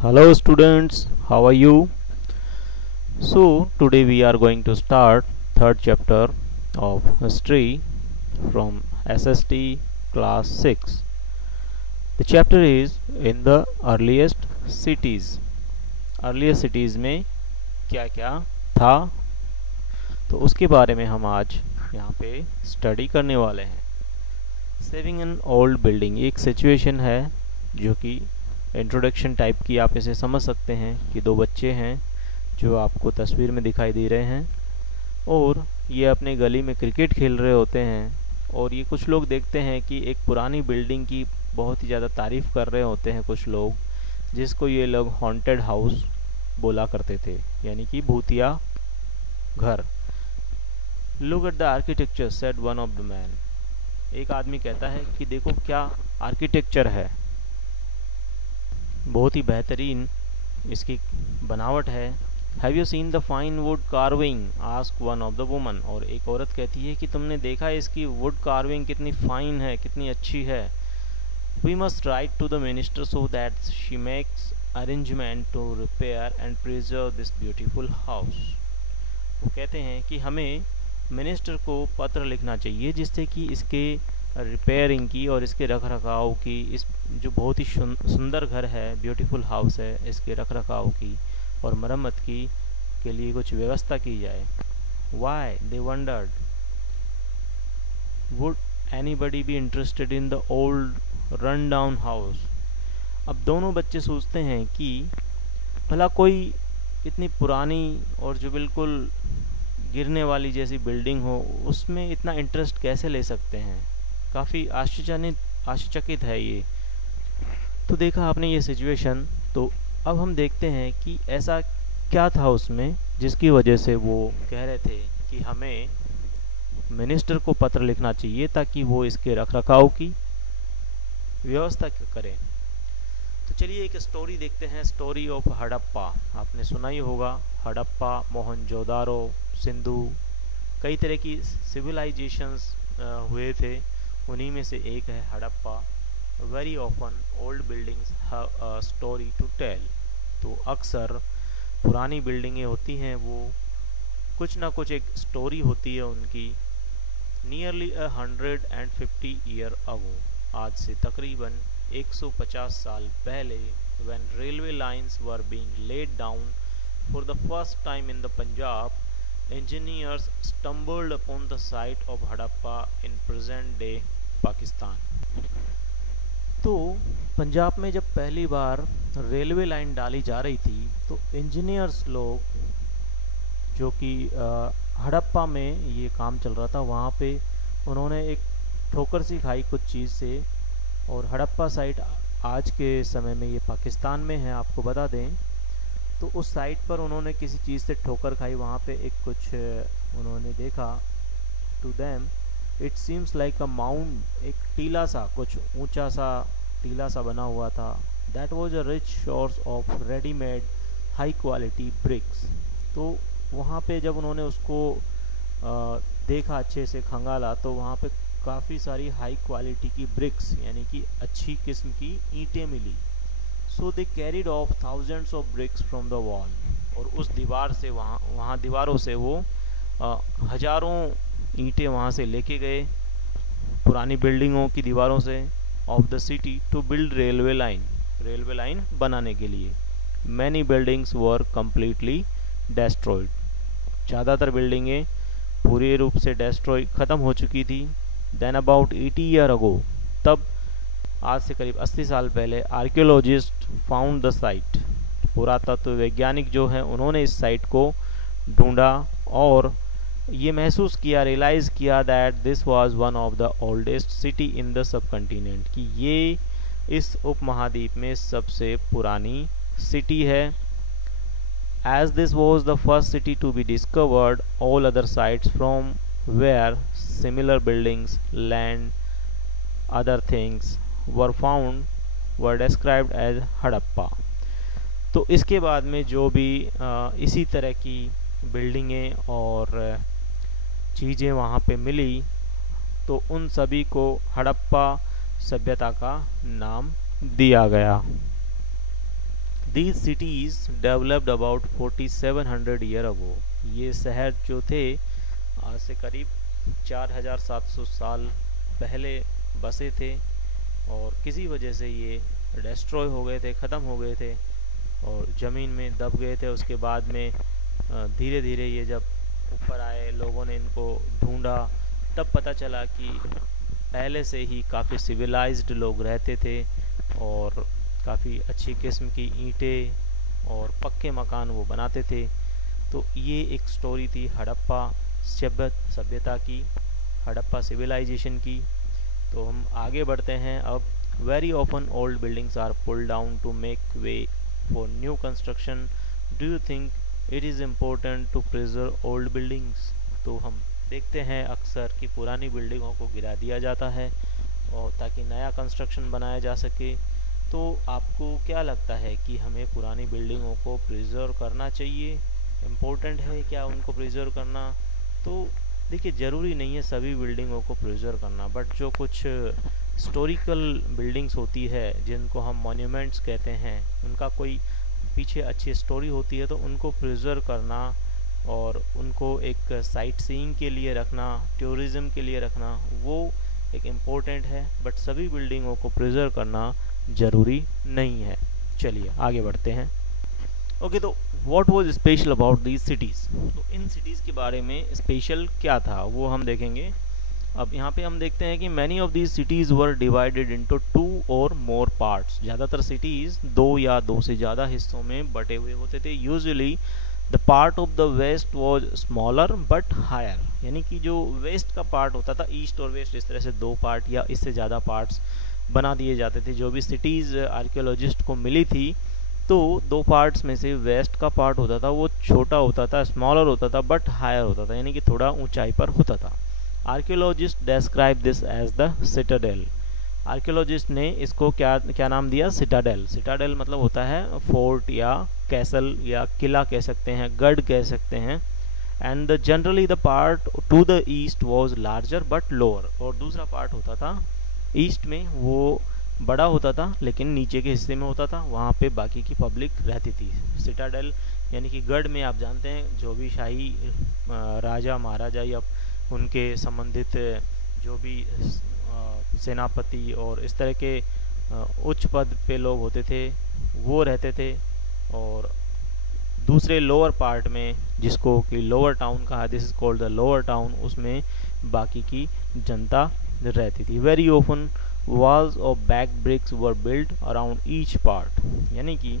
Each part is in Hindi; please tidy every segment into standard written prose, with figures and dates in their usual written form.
Hello students, how are you? So today we are going to start third chapter of history from SST class 6. The chapter is in the earliest cities. Earliest cities में क्या क्या था, तो उसके बारे में हम आज यहाँ पे स्टडी करने वाले हैं। सेविंग एन ओल्ड बिल्डिंग एक सिचुएशन है जो कि इंट्रोडक्शन टाइप की आप इसे समझ सकते हैं कि दो बच्चे हैं जो आपको तस्वीर में दिखाई दे रहे हैं और ये अपने गली में क्रिकेट खेल रहे होते हैं और ये कुछ लोग देखते हैं कि एक पुरानी बिल्डिंग की बहुत ही ज़्यादा तारीफ़ कर रहे होते हैं कुछ लोग, जिसको ये लोग हॉन्टेड हाउस बोला करते थे, यानी कि भूतिया घर। Look at the architecture said one of the man. एक आदमी कहता है कि देखो क्या आर्किटेक्चर है, बहुत ही बेहतरीन इसकी बनावट है। Have you seen the fine wood carving ask one of the woman. और एक औरत कहती है कि तुमने देखा है इसकी वुड कार्विंग कितनी फाइन है, कितनी अच्छी है। We must write to the minister so that she makes arrangement to repair and preserve this beautiful house. वो कहते हैं कि हमें मिनिस्टर को पत्र लिखना चाहिए जिससे कि इसके रिपेयरिंग की और इसके रख रखाव की, इस जो बहुत ही सुंदर घर है, ब्यूटीफुल हाउस है, इसके रख रखाव की और मरम्मत की के लिए कुछ व्यवस्था की जाए। Why they wondered would anybody be interested in the old run down house. अब दोनों बच्चे सोचते हैं कि भला कोई इतनी पुरानी और जो बिल्कुल गिरने वाली जैसी बिल्डिंग हो उसमें इतना इंटरेस्ट कैसे ले सकते हैं। काफ़ी आश्चर्यचकित है ये। तो देखा आपने ये सिचुएशन, तो अब हम देखते हैं कि ऐसा क्या था उसमें जिसकी वजह से वो कह रहे थे कि हमें मिनिस्टर को पत्र लिखना चाहिए ताकि वो इसके रख रखाव की व्यवस्था करें। तो चलिए एक स्टोरी देखते हैं, स्टोरी ऑफ हड़प्पा। आपने सुना ही होगा हड़प्पा, मोहनजोदारो, सिंधु, कई तरह की सिविलाइजेशंस हुए थे, उन्हीं में से एक है Harappa. Very often old buildings have a story to tell. तो अक्सर पुरानी बिल्डिंगें होती हैं वो कुछ ना कुछ एक स्टोरी होती है उनकी। नियरली 150 ईयर अगो, आज से तकरीबन 150 साल पहले, when railway lines were being laid down for the first time in the Punjab, engineers stumbled upon the site of Hadappa in present day Pakistan. तो पंजाब में जब पहली बार रेलवे लाइन डाली जा रही थी तो इंजीनियर्स लोग जो कि हड़प्पा में ये काम चल रहा था, वहाँ पे उन्होंने एक ठोकर सी खाई कुछ चीज़ से। और हड़प्पा साइट आज के समय में ये पाकिस्तान में है, आपको बता दें। तो उस साइट पर उन्होंने किसी चीज़ से ठोकर खाई, वहाँ पे एक कुछ उन्होंने देखा। To them it seems like a mount, एक टीला सा, कुछ ऊंचा सा टीला सा बना हुआ था। That was a rich source of readymade high quality bricks. तो वहाँ पे जब उन्होंने उसको देखा, अच्छे से खंगाला, तो वहाँ पे काफ़ी सारी हाई क्वालिटी की ब्रिक्स यानी कि अच्छी किस्म की ईंटें मिली। So they carried off thousands of bricks from the wall. और उस दीवार से वहाँ दीवारों से वो हज़ारों ईंटें वहाँ से लेके गए, पुरानी बिल्डिंगों की दीवारों से, of the city to build railway line बनाने के लिए। Many buildings were completely destroyed. ज़्यादातर बिल्डिंगें पूरे रूप से डेस्ट्रॉय ख़त्म हो चुकी थी। देन अबाउट 80 ईयर अगो, तब आज से करीब 80 साल पहले, आर्कियोलॉजिस्ट फाउंड द साइट। पुरातत्व वैज्ञानिक जो हैं उन्होंने इस साइट को ढूंढा और ये महसूस किया, रियलाइज़ किया that this was one of the oldest city in the subcontinent, कि ये इस उपमहाद्वीप में सबसे पुरानी सिटी है। As this was the first city to be discovered, all other sites from where similar buildings, land, other things were found were described as Harappa. तो इसके बाद में जो भी इसी तरह की बिल्डिंगें और चीज़ें वहाँ पे मिली, तो उन सभी को हड़प्पा सभ्यता का नाम दिया गया। These cities developed about 4700 year ago. ये शहर जो थे आज से करीब 4700 साल पहले बसे थे और किसी वजह से ये डिस्ट्रॉय हो गए थे, ख़त्म हो गए थे और ज़मीन में दब गए थे। उसके बाद में धीरे धीरे ये जब ऊपर आए, लोगों ने इनको ढूंढा, तब पता चला कि पहले से ही काफ़ी सिविलाइज्ड लोग रहते थे और काफ़ी अच्छी किस्म की ईंटें और पक्के मकान वो बनाते थे। तो ये एक स्टोरी थी हड़प्पा सभ्यता की, हड़प्पा सिविलाइजेशन की। तो हम आगे बढ़ते हैं अब। Very often old buildings are pulled down to make way for new construction. Do you think it is important to preserve old buildings? तो हम देखते हैं अक्सर कि पुरानी बिल्डिंगों को गिरा दिया जाता है और ताकि नया कंस्ट्रक्शन बनाया जा सके। तो आपको क्या लगता है कि हमें पुरानी बिल्डिंगों को प्रिजर्व करना चाहिए? इम्पोर्टेंट है क्या उनको प्रिजर्व करना? तो देखिए, ज़रूरी नहीं है सभी बिल्डिंगों को प्रिजर्व करना, बट जो कुछ हिस्टोरिकल बिल्डिंग्स होती है जिनको हम मॉन्यूमेंट्स कहते हैं, उनका कोई पीछे अच्छी स्टोरी होती है तो उनको प्रिजर्व करना और उनको एक साइट सीइंग के लिए रखना, टूरिज़्म के लिए रखना, वो एक इम्पोर्टेंट है। बट सभी बिल्डिंगों को प्रिजर्व करना ज़रूरी नहीं है। चलिए आगे बढ़ते हैं। ओके, तो what was special about these cities? तो इन सिटीज़ के बारे में स्पेशल क्या था वो हम देखेंगे। अब यहाँ पे हम देखते हैं कि many of these cities were divided into 2 और मोर पार्ट्स। ज़्यादातर सिटीज़ 2 या 2 से ज़्यादा हिस्सों में बटे हुए होते थे। Usually the part of the west was smaller but higher, यानी कि जो वेस्ट का पार्ट होता था, ईस्ट और वेस्ट इस तरह से 2 पार्ट या इससे ज़्यादा पार्ट्स बना दिए जाते थे। जो भी सिटीज़ आर्कियोलॉजिस्ट को मिली थी तो 2 पार्ट्स में से वेस्ट का पार्ट होता था वो छोटा होता था, स्मॉलर होता था बट हायर होता था, यानी कि थोड़ा ऊंचाई पर होता था। Archaeologist describe this as the citadel. Archaeologist ने इसको क्या नाम दिया? सिटाडेल। सिटाडेल मतलब होता है फोर्ट या कैसल या किला कह सकते हैं, गढ़ कह सकते हैं। And generally the part two the east was larger but lower. और दूसरा पार्ट होता था ईस्ट में, वो बड़ा होता था लेकिन नीचे के हिस्से में होता था, वहाँ पे बाकी की पब्लिक रहती थी। सिटाडेल यानी कि गढ़ में आप जानते हैं जो भी शाही राजा महाराजा या उनके संबंधित जो भी सेनापति और इस तरह के उच्च पद पे लोग होते थे वो रहते थे। और दूसरे लोअर पार्ट में जिसको कि लोअर टाउन कहा, this is called the lower town, उसमें बाकी की जनता रहती थी। Very often walls of back bricks were built around each part, यानी कि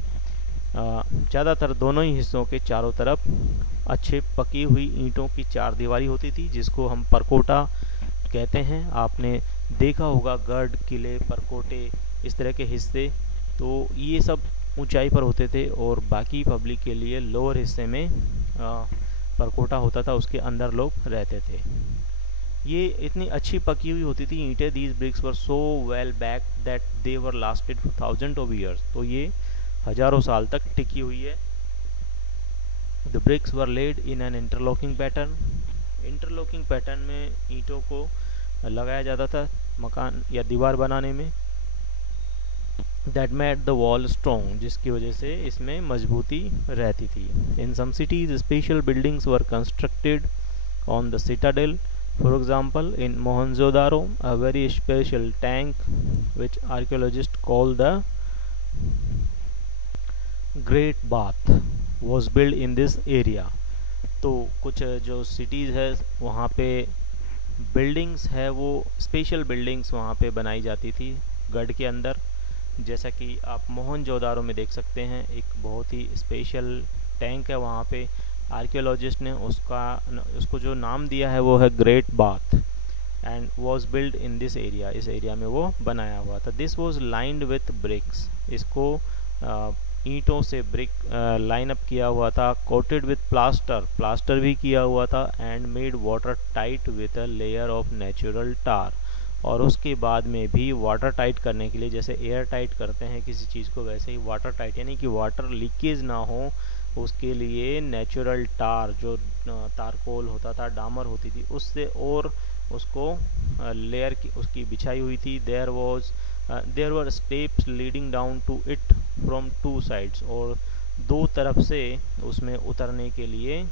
ज़्यादातर दोनों ही हिस्सों के चारों तरफ अच्छे पकी हुई ईंटों की चार दीवारी होती थी जिसको हम परकोटा कहते हैं। आपने देखा होगा गढ़, किले, परकोटे इस तरह के हिस्से, तो ये सब ऊंचाई पर होते थे और बाकी पब्लिक के लिए लोअर हिस्से में परकोटा होता था, उसके अंदर लोग रहते थे। ये इतनी अच्छी पकी हुई होती थी ईंटें, these bricks were so well baked that they were lasted for thousand of years. तो ये हजारों साल तक टिकी हुई है। The bricks were laid in an interlocking pattern. Interlocking pattern में ईंटों को लगाया जाता था मकान या दीवार बनाने में। That made the wall strong, जिसकी वजह से इसमें मजबूती रहती थी। In some cities special buildings were constructed on the citadel. For example, in Mohenjo-daro, a very special tank which archaeologists call the Great Bath was built in this area. तो कुछ जो cities है वहाँ पे बिल्डिंग्स है, वो स्पेशल बिल्डिंग्स वहाँ पे बनाई जाती थी गढ़ के अंदर। जैसा कि आप मोहनजोदारो में देख सकते हैं, एक बहुत ही स्पेशल टैंक है वहाँ पे। आर्कियोलॉजिस्ट ने उसको जो नाम दिया है वो है great bath and was build in this area. इस एरिया में वो बनाया हुआ था। This was lined with bricks, इसको ईंटों से ब्रिक लाइन अप किया हुआ था। कोटेड विथ प्लास्टर भी किया हुआ था। And made watertight with a layer of natural tar. और उसके बाद में भी वाटर टाइट करने के लिए, जैसे एयर टाइट करते हैं किसी चीज़ को, वैसे ही वाटर टाइट यानी कि वाटर लीकेज ना हो उसके लिए नेचुरल टार, जो तारकोल होता था, डामर होती थी, उससे और उसको लेयर की उसकी बिछाई हुई थी। There were steps leading down to it from two sides, और दो तरफ से उसमें उतरने के लिए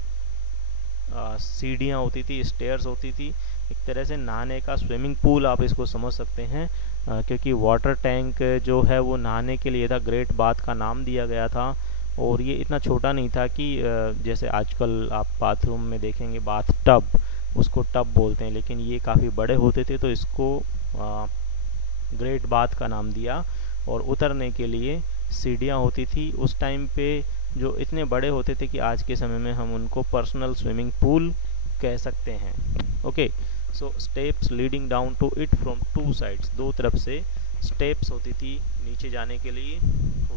सीढ़ियाँ होती थी, स्टेयर्स होती थी। एक तरह से नहाने का स्विमिंग पूल आप इसको समझ सकते हैं, क्योंकि वाटर टैंक जो है वो नहाने के लिए था, ग्रेट बाथ का नाम दिया गया था। और ये इतना छोटा नहीं था कि जैसे आजकल आप बाथरूम में देखेंगे बाथ टब, उसको टब बोलते हैं, लेकिन ये काफ़ी बड़े होते थे तो इसको ग्रेट बाथ का नाम दिया। और उतरने के लिए सीढ़ियाँ होती थी उस टाइम पे, जो इतने बड़े होते थे कि आज के समय में हम उनको पर्सनल स्विमिंग पूल कह सकते हैं। Okay, so steps leading down to it from two sides, दो तरफ से स्टेप्स होती थी नीचे जाने के लिए।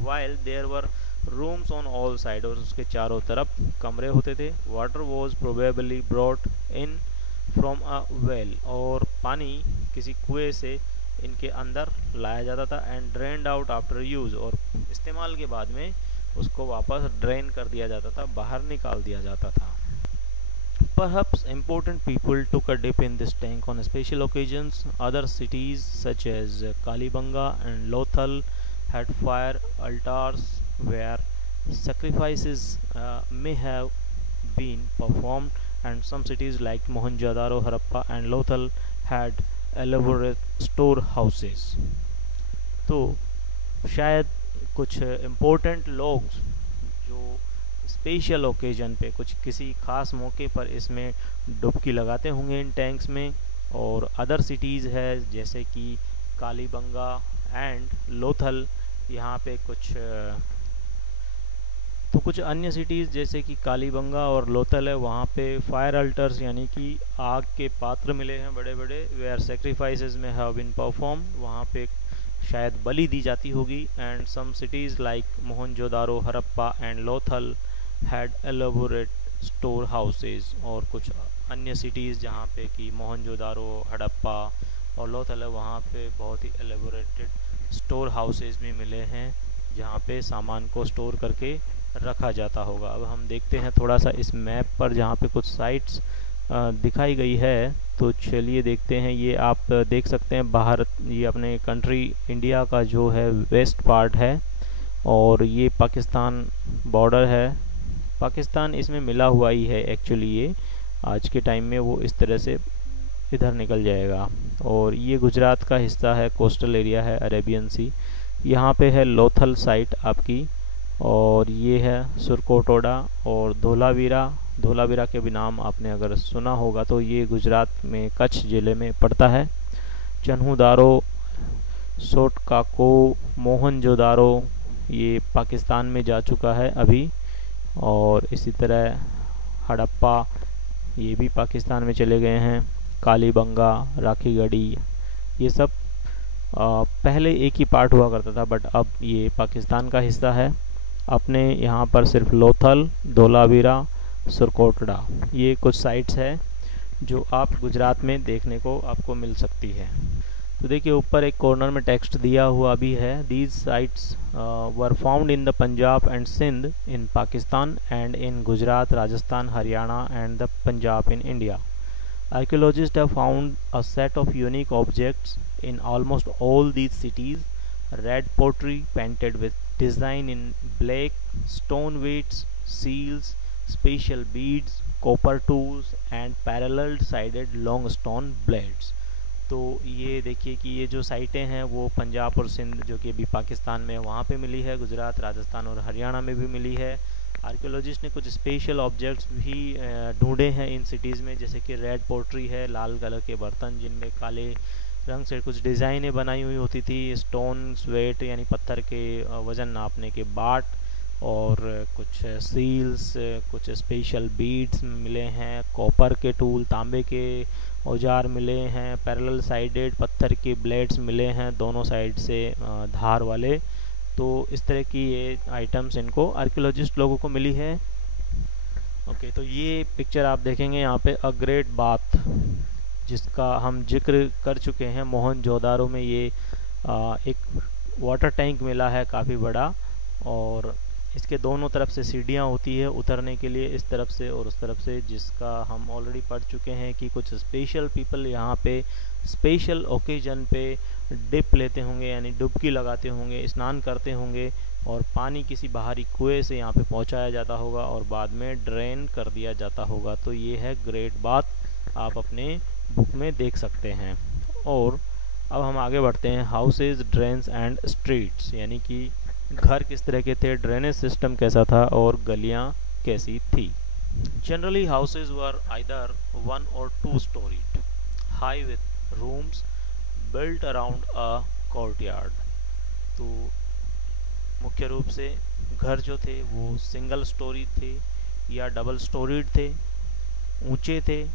While there were rooms on all side, और उसके चारों तरफ कमरे होते थे। Water was probably brought in from a well, और पानी किसी कुएं से इनके अंदर लाया जाता था। And drained out after use, और इस्तेमाल के बाद में उसको वापस ड्रेन कर दिया जाता था, बाहर निकाल दिया जाता था। Perhaps important people took a dip in this tank on special occasions. Other cities such as Kalibanga and Lothal had fire altars where sacrifices may have been performed, and some cities like Mohenjo-daro, Harappa and Lothal had elaborate storehouses. तो शायद कुछ इम्पोर्टेंट लोग जो स्पेशल ओकेजन पे, कुछ किसी खास मौके पर इसमें डुबकी लगाते होंगे इन टैंक्स में। और अदर सिटीज़ है जैसे कि कालीबंगा एंड लोथल, यहाँ पे कुछ अन्य सिटीज़ जैसे कि कालीबंगा और लोथल है, वहाँ पे फायर अल्टर्स यानी कि आग के पात्र मिले हैं बड़े बड़े। Where sacrifices may have been perform, वहाँ पे शायद बलि दी जाती होगी। And some cities like Mohenjodaro, Harappa and Lothal had elaborate storehouses, और कुछ अन्य सिटीज़ जहाँ पे कि मोहनजोदारो, हड़प्पा और लोथल है, वहाँ पे बहुत ही एलोबोरेटेड स्टोर हाउसेज भी मिले हैं जहाँ पे सामान को स्टोर करके रखा जाता होगा। अब हम देखते हैं थोड़ा सा इस मैप पर जहाँ पे कुछ साइट्स दिखाई गई है, तो चलिए देखते हैं। ये आप देख सकते हैं बाहर, ये अपने कंट्री इंडिया का जो है वेस्ट पार्ट है, और ये पाकिस्तान बॉर्डर है। पाकिस्तान इसमें मिला हुआ ही है एक्चुअली, ये आज के टाइम में वो इस तरह से इधर निकल जाएगा। और ये गुजरात का हिस्सा है, कोस्टल एरिया है, अरेबियन सी। यहाँ पे है लोथल साइट आपकी, और ये है सुरकोटोडा और धोलावीरा के भी नाम आपने अगर सुना होगा तो ये गुजरात में कच्छ ज़िले में पड़ता है। चन्हूदारो, सोटकाको, मोहनजोदारो ये पाकिस्तान में जा चुका है अभी, और इसी तरह हड़प्पा ये भी पाकिस्तान में चले गए हैं। कालीबंगा, राखीगढ़ी, ये सब पहले एक ही पार्ट हुआ करता था, बट अब ये पाकिस्तान का हिस्सा है। अपने यहाँ पर सिर्फ लोथल, धोलावीरा, सुरकोटड़ा ये कुछ साइट्स है जो आप गुजरात में देखने को आपको मिल सकती है। तो देखिए ऊपर एक कॉर्नर में टेक्स्ट दिया हुआ भी है। These sites were found in the Punjab and Sindh in Pakistan and in Gujarat, Rajasthan, Haryana and the Punjab in India. Archaeologists have found a set of unique objects in almost all these cities. Red pottery painted with design in black, stone weights, seals, special beads, copper tools and parallel sided long stone blades. तो ये देखिए कि ये जो साइटें हैं वो पंजाब और सिंध जो कि अभी पाकिस्तान में वहाँ पे मिली है, गुजरात, राजस्थान और हरियाणा में भी मिली है। आर्कियोलॉजिस्ट ने कुछ स्पेशल ऑब्जेक्ट्स भी ढूंढे हैं इन सिटीज़ में, जैसे कि रेड पोट्री है, लाल कलर के बर्तन जिनमें काले रंग से कुछ डिज़ाइनें बनाई हुई होती थी, स्टोन वेट यानी पत्थर के वज़न नापने के बाट, और कुछ सील्स, कुछ स्पेशल बीड्स मिले हैं, कॉपर के टूल, तांबे के औजार मिले हैं, पैरेलल साइडेड पत्थर के ब्लेड्स मिले हैं दोनों साइड से धार वाले। तो इस तरह की ये आइटम्स इनको आर्कियोलॉजिस्ट लोगों को मिली है। ओके, तो ये पिक्चर आप देखेंगे यहाँ पे अ ग्रेट बाथ, जिसका हम जिक्र कर चुके हैं। मोहनजोदारो में ये एक वाटर टैंक मिला है काफ़ी बड़ा, और इसके दोनों तरफ से सीढ़ियाँ होती है उतरने के लिए, इस तरफ से और उस तरफ से, जिसका हम ऑलरेडी पढ़ चुके हैं कि कुछ स्पेशल पीपल यहाँ पे स्पेशल ओकेजन पे डिप लेते होंगे यानी डुबकी लगाते होंगे, स्नान करते होंगे और पानी किसी बाहरी कुएं से यहाँ पे पहुँचाया जाता होगा और बाद में ड्रेन कर दिया जाता होगा। तो ये है ग्रेट बाथ, आप अपने बुक में देख सकते हैं। और अब हम आगे बढ़ते हैं, हाउसेज, ड्रेन्स एंड स्ट्रीट्स, यानी कि घर किस तरह के थे, ड्रेनेज सिस्टम कैसा था और गलियाँ कैसी थी। Generally houses were either 1 or 2 storied, high with rooms built around a courtyard। तो मुख्य रूप से घर जो थे वो सिंगल स्टोरी थे या डबल स्टोरीड थे, ऊंचे थे,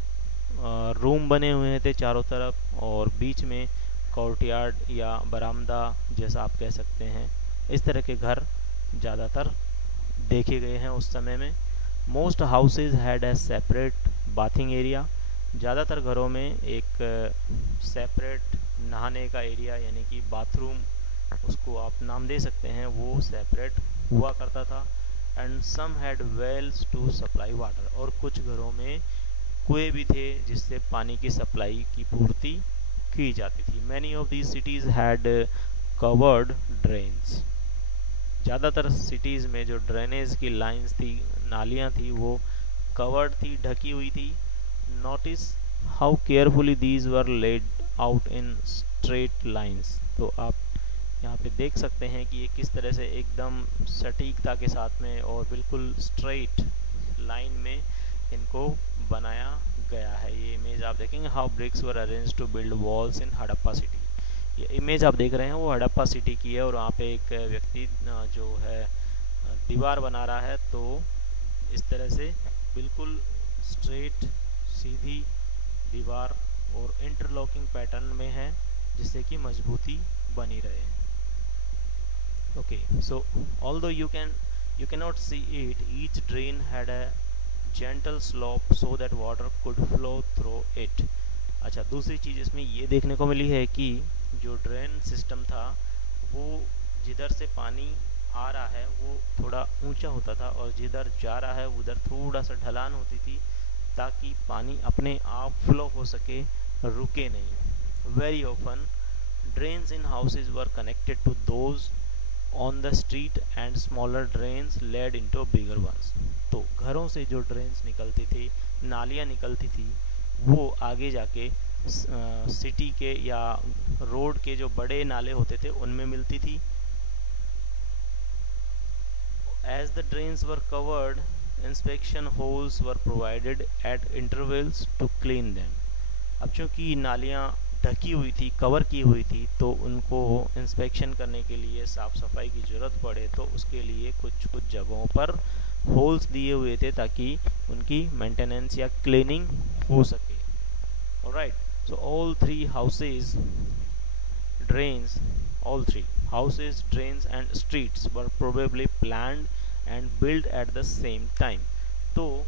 रूम बने हुए थे चारों तरफ और बीच में कोर्टयार्ड या बरामदा जैसा आप कह सकते हैं। इस तरह के घर ज़्यादातर देखे गए हैं उस समय में। Most houses had a separate bathing area, ज़्यादातर घरों में एक सेपरेट नहाने का एरिया यानी कि बाथरूम, उसको आप नाम दे सकते हैं, वो सेपरेट हुआ करता था। And some had wells to supply water, और कुछ घरों में कुएं भी थे जिससे पानी की सप्लाई की पूर्ति की जाती थी। Many of these cities had covered drains, ज़्यादातर सिटीज़ में जो ड्रेनेज की लाइंस थी, नालियाँ थी, वो कवर्ड थी, ढकी हुई थी। Notice how carefully these were laid out in straight lines. तो आप यहाँ पे देख सकते हैं कि ये किस तरह से एकदम सटीकता के साथ में और बिल्कुल स्ट्रेट लाइन में इनको बनाया गया है। ये इमेज आप देखेंगे, how bricks were arrange to build walls in Harappa city. ये इमेज आप देख रहे हैं वो हड़प्पा सिटी की है और वहाँ पे एक व्यक्ति जो है दीवार बना रहा है। तो इस तरह से बिल्कुल स्ट्रेट सीधी दीवार और इंटरलॉकिंग पैटर्न में है जिससे कि मजबूती बनी रहे। Okay, so although you cannot see it, each drain had a gentle slope so that water could flow through it। अच्छा, दूसरी चीज़ इसमें ये देखने को मिली है कि जो ड्रेन सिस्टम था वो जिधर से पानी आ रहा है वो थोड़ा ऊंचा होता था और जिधर जा रहा है उधर थोड़ा सा ढलान होती थी ताकि पानी अपने आप फ्लो हो सके, रुके नहीं। Very often drains in houses were connected to those on the street and smaller drains led into bigger ones. तो घरों से जो ड्रेन्स निकलती थी, नालियाँ निकलती थी, वो आगे जाके सिटी के या रोड के जो बड़े नाले होते थे उनमें मिलती थी। As the drains were covered, inspection holes were provided at intervals to clean them. अब चूँकि नालियाँ ढकी हुई थी, कवर की हुई थी, तो उनको इंस्पेक्शन करने के लिए, साफ़ सफाई की ज़रूरत पड़े तो उसके लिए कुछ कुछ जगहों पर होल्स दिए हुए थे ताकि उनकी मेंटेनेंस या क्लीनिंग हो सके। Alright, so all three houses, drains and streets were probably planned and build at the same time. तो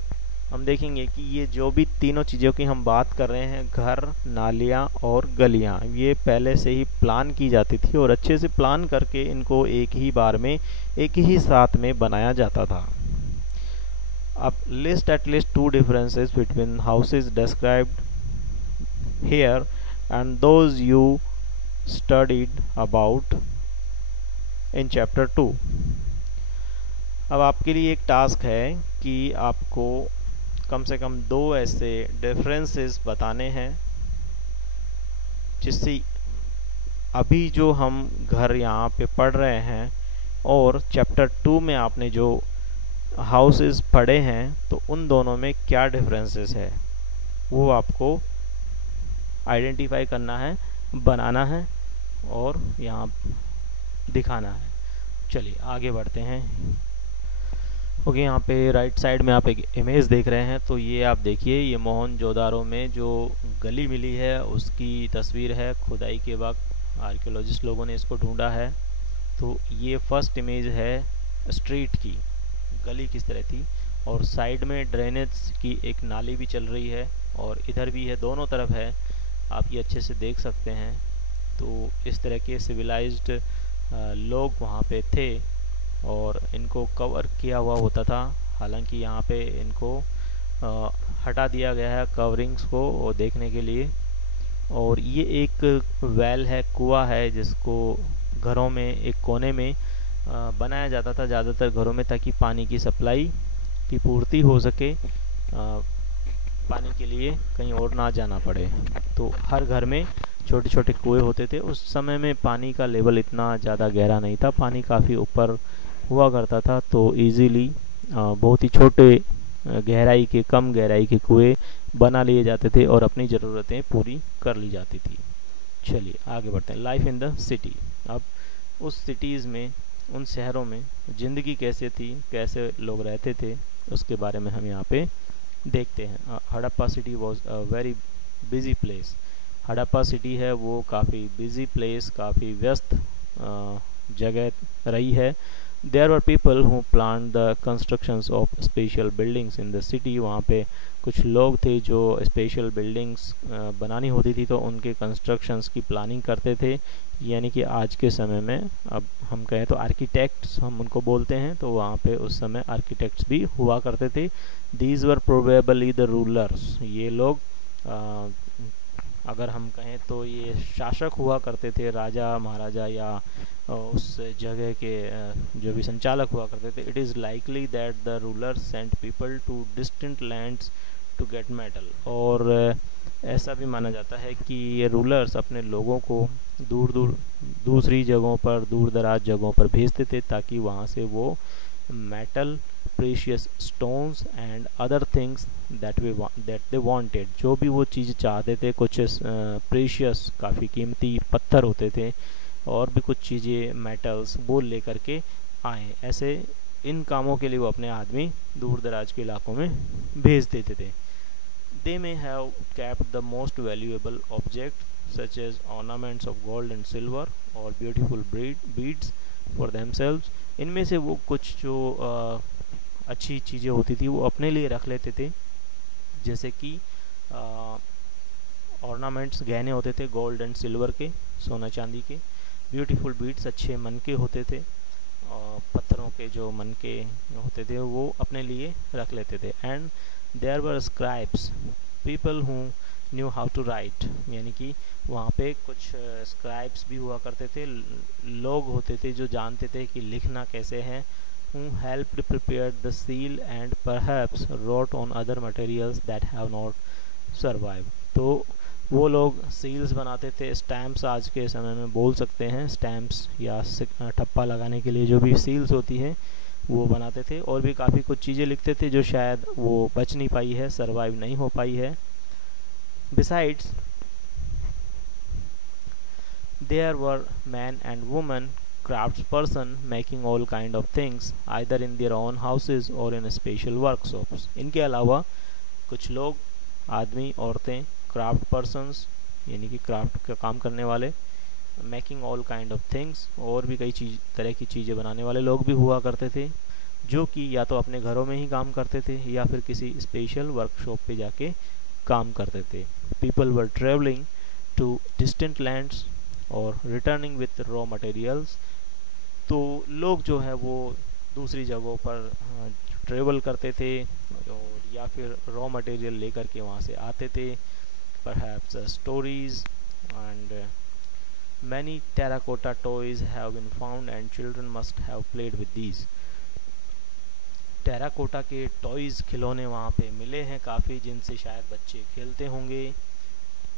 हम देखेंगे कि ये जो भी तीनों चीज़ों की हम बात कर रहे हैं, घर, नालियाँ और गलियाँ, ये पहले से ही प्लान की जाती थी और अच्छे से प्लान करके इनको एक ही बार में, एक ही साथ में बनाया जाता था। अब list at least 2 differences between houses described here and those you studied about in chapter 2। अब आपके लिए एक टास्क है कि आपको कम से कम 2 ऐसे डिफरेंसेस बताने हैं जिससे अभी जो हम घर यहाँ पे पढ़ रहे हैं और चैप्टर 2 में आपने जो हाउसेस पढ़े हैं तो उन दोनों में क्या डिफरेंसेस है वो आपको आइडेंटिफाई करना है, बनाना है और यहाँ दिखाना है। चलिए आगे बढ़ते हैं। ओके, यहाँ पे राइट साइड में आप एक इमेज देख रहे हैं। तो ये आप देखिए, ये मोहनजोदारो में जो गली मिली है उसकी तस्वीर है। खुदाई के वक्त आर्कियोलॉजिस्ट लोगों ने इसको ढूंढा है। तो ये फर्स्ट इमेज है स्ट्रीट की, गली किस तरह थी, और साइड में ड्रेनेज की एक नाली भी चल रही है और इधर भी है, दोनों तरफ है, आप ये अच्छे से देख सकते हैं। तो इस तरह के सिविलाइज्ड लोग वहाँ पे थे और इनको कवर किया हुआ होता था। हालांकि यहाँ पे इनको हटा दिया गया है कवरिंग्स को वो देखने के लिए। और ये एक वेल है, कुआं है, जिसको घरों में एक कोने में बनाया जाता था ज़्यादातर घरों में, ताकि पानी की सप्लाई की पूर्ति हो सके, पानी के लिए कहीं और ना जाना पड़े। तो हर घर में छोटे छोटे कुएं होते थे। उस समय में पानी का लेवल इतना ज़्यादा गहरा नहीं था, पानी काफ़ी ऊपर हुआ करता था, तो इजीली बहुत ही छोटे गहराई के, कम गहराई के कुएं बना लिए जाते थे और अपनी ज़रूरतें पूरी कर ली जाती थी। चलिए आगे बढ़ते हैं। Life in the city. अब उस सिटीज़ में, उन शहरों में ज़िंदगी कैसे थी, कैसे लोग रहते थे, उसके बारे में हम यहाँ पे देखते हैं। Harappa city was a very busy place. Harappa city है वो काफ़ी बिजी प्लेस, काफ़ी व्यस्त जगह रही है। There were people who plan the constructions of special buildings in the city. वहाँ पे कुछ लोग थे जो स्पेशल बिल्डिंग्स बनानी होती थी तो उनके कंस्ट्रक्शंस की प्लानिंग करते थे, यानी कि आज के समय में अब हम कहें तो आर्किटेक्ट्स हम उनको बोलते हैं। तो वहाँ पे उस समय आर्किटेक्ट्स भी हुआ करते थे। These were probably the rulers. ये लोग अगर हम कहें तो ये शासक हुआ करते थे, राजा महाराजा या उस जगह के जो भी संचालक हुआ करते थे। It is likely that the ruler sent people to distant lands to get metal. और ऐसा भी माना जाता है कि ये रूलर्स अपने लोगों को दूसरी जगहों पर, दूर दराज जगहों पर भेजते थे ताकि वहाँ से वो metal, precious stones and other things that they wanted, जो भी वो चीज़ चाहते थे, कुछ प्रेशियस काफ़ी कीमती पत्थर होते थे और भी कुछ चीज़ें, मेटल्स, वो लेकर के आए। ऐसे इन कामों के लिए वो अपने आदमी दूर दराज के इलाकों में भेज देते थे। They may have kept the most valuable object such as ornaments of gold and silver or beautiful beads for themselves। इनमें से वो कुछ जो अच्छी चीज़ें होती थी वो अपने लिए रख लेते थे, जैसे कि ऑर्नामेंट्स, गहने होते थे गोल्ड एंड सिल्वर के, सोना चांदी के। ब्यूटीफुल बीड्स, अच्छे मनके होते थे, पत्थरों के जो मनके होते थे वो अपने लिए रख लेते थे। And there were scribes, people who knew how to write, यानी कि वहाँ पे कुछ स्क्राइब्स भी हुआ करते थे, लोग होते थे जो जानते थे कि लिखना कैसे है। who helped prepare the seal and perhaps wrote on other materials that have not survived। तो वो लोग सील्स बनाते थे, स्टैम्प्स आज के समय में बोल सकते हैं, स्टैम्प्स या ठप्पा लगाने के लिए जो भी सील्स होती हैं वो बनाते थे, और भी काफ़ी कुछ चीज़ें लिखते थे जो शायद वो बच नहीं पाई है, सरवाइव नहीं हो पाई है। Besides there were man and women craftsperson making all kind of things either in their own houses or in special workshops। इनके अलावा कुछ लोग, आदमी, औरतें, क्राफ्ट पर्सनस यानी कि क्राफ्ट का काम करने वाले, making all kind of things, और भी कई तरह की चीज़ें बनाने वाले लोग भी हुआ करते थे, जो कि या तो अपने घरों में ही काम करते थे या फिर किसी स्पेशल वर्कशॉप पे जाके काम करते थे। People were travelling to distant lands और रिटर्निंग विथ रॉ मटेरियल्स। तो लोग जो है वो दूसरी जगहों पर ट्रेवल करते थे और या फिर रॉ मटेरियल लेकर के वहाँ से आते थे। Perhaps stories and many terracotta toys have been found and children must have played with these. Terracotta के टॉयज़, खिलौने वहाँ पे मिले हैं काफ़ी, जिनसे शायद बच्चे खेलते होंगे।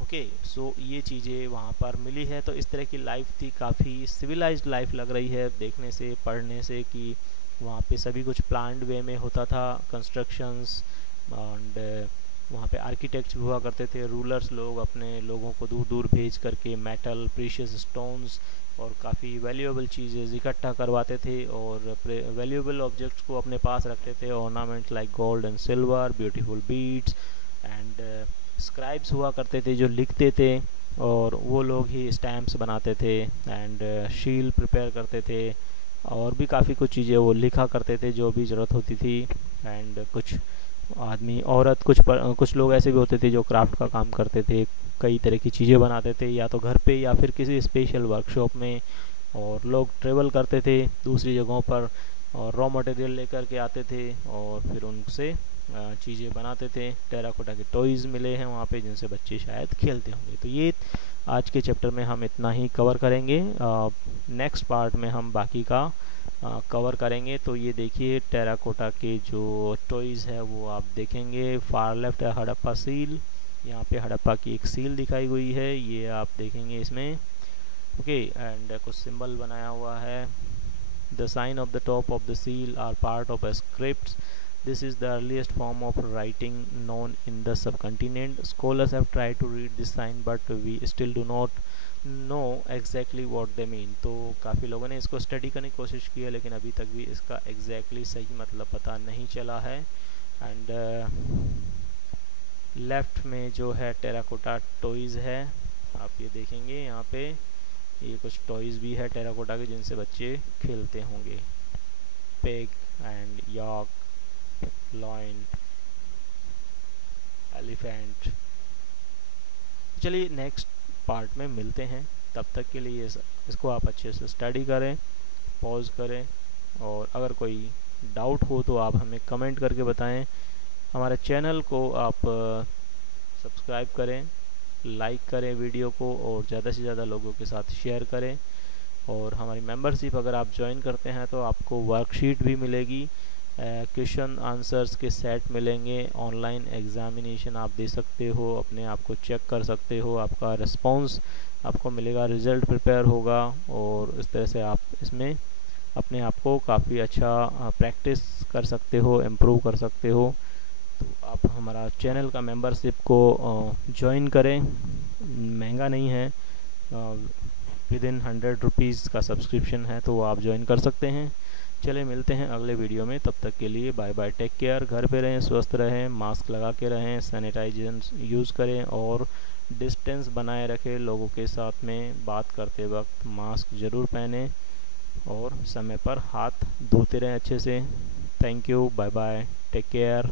ओके, सो ये चीज़ें वहाँ पर मिली है। तो इस तरह की लाइफ थी, काफ़ी सिविलाइज्ड लाइफ लग रही है देखने से, पढ़ने से, कि वहाँ पे सभी कुछ प्लान्ड वे में होता था, कंस्ट्रक्शंस, एंड वहाँ पे आर्किटेक्ट्स भी हुआ करते थे। रूलर्स लोग अपने लोगों को दूर दूर भेज करके मेटल, प्रीशियस स्टोन्स और काफ़ी वैल्यूएबल चीज़ें इकट्ठा करवाते थे और वैल्यूएबल ऑब्जेक्ट्स को अपने पास रखते थे। Ornament like gold and silver, beautiful beads and scribes हुआ करते थे जो लिखते थे, और वो लोग ही स्टैम्प्स बनाते थे एंड शील प्रिपेयर करते थे, और भी काफ़ी कुछ चीज़ें वो लिखा करते थे जो भी ज़रूरत होती थी। एंड कुछ आदमी, औरत, कुछ लोग ऐसे भी होते थे जो क्राफ्ट का काम करते थे, कई तरह की चीज़ें बनाते थे या तो घर पे या फिर किसी स्पेशल वर्कशॉप में। और लोग ट्रेवल करते थे दूसरी जगहों पर और रॉ मटेरियल लेकर के आते थे और फिर उनसे चीज़ें बनाते थे। टेराकोटा के टॉयज़ मिले हैं वहाँ पे जिनसे बच्चे शायद खेलते होंगे। तो ये आज के चैप्टर में हम इतना ही कवर करेंगे। नेक्स्ट पार्ट में हम बाकी का कवर करेंगे। तो ये देखिए टेराकोटा के जो टॉयज़ है वो आप देखेंगे। फार लेफ्ट है हड़प्पा सील, यहाँ पे हड़प्पा की एक सील दिखाई हुई है, ये आप देखेंगे इसमें। ओके, एंड कुछ सिंबल बनाया हुआ है। The sign of the top of the seal are part of a scripts. This is the earliest form of writing known in the subcontinent. Scholars have tried to read this sign but we still do not know exactly what they mean. तो काफ़ी लोगों ने इसको स्टडी करने की कोशिश की है, लेकिन अभी तक भी इसका exactly सही मतलब पता नहीं चला है। एंड लेफ्ट में जो है टेराकोटा टॉयज़ है, आप ये देखेंगे यहाँ पे, ये कुछ टॉयज़ भी है टेराकोटा के जिनसे बच्चे खेलते होंगे। Pig and yak, lion, elephant. चलिए नेक्स्ट पार्ट में मिलते हैं, तब तक के लिए इसको आप अच्छे से स्टडी करें, पॉज करें, और अगर कोई डाउट हो तो आप हमें कमेंट करके बताएं। हमारे चैनल को आप सब्सक्राइब करें, लाइक करें वीडियो को, और ज़्यादा से ज़्यादा लोगों के साथ शेयर करें। और हमारी मेंबरशिप अगर आप ज्वाइन करते हैं तो आपको वर्कशीट भी मिलेगी, क्वेश्चन आंसर्स के सेट मिलेंगे, ऑनलाइन एग्ज़ामिनेशन आप दे सकते हो, अपने आप को चेक कर सकते हो, आपका रिस्पांस आपको मिलेगा, रिज़ल्ट प्रिपेयर होगा, और इस तरह से आप इसमें अपने आप को काफ़ी अच्छा प्रैक्टिस कर सकते हो, इम्प्रूव कर सकते हो। तो आप हमारा चैनल का मेंबरशिप को ज्वाइन करें, महंगा नहीं है, विदिन 100 रुपीज़ का सब्सक्रिप्शन है, तो वो आप ज्वाइन कर सकते हैं। चले मिलते हैं अगले वीडियो में, तब तक के लिए बाय बाय, टेक केयर। घर पे रहें, स्वस्थ रहें, मास्क लगा के रहें, सैनिटाइजर यूज़ करें, और डिस्टेंस बनाए रखें। लोगों के साथ में बात करते वक्त मास्क ज़रूर पहनें, और समय पर हाथ धोते रहें अच्छे से। Thank you, bye bye, take care.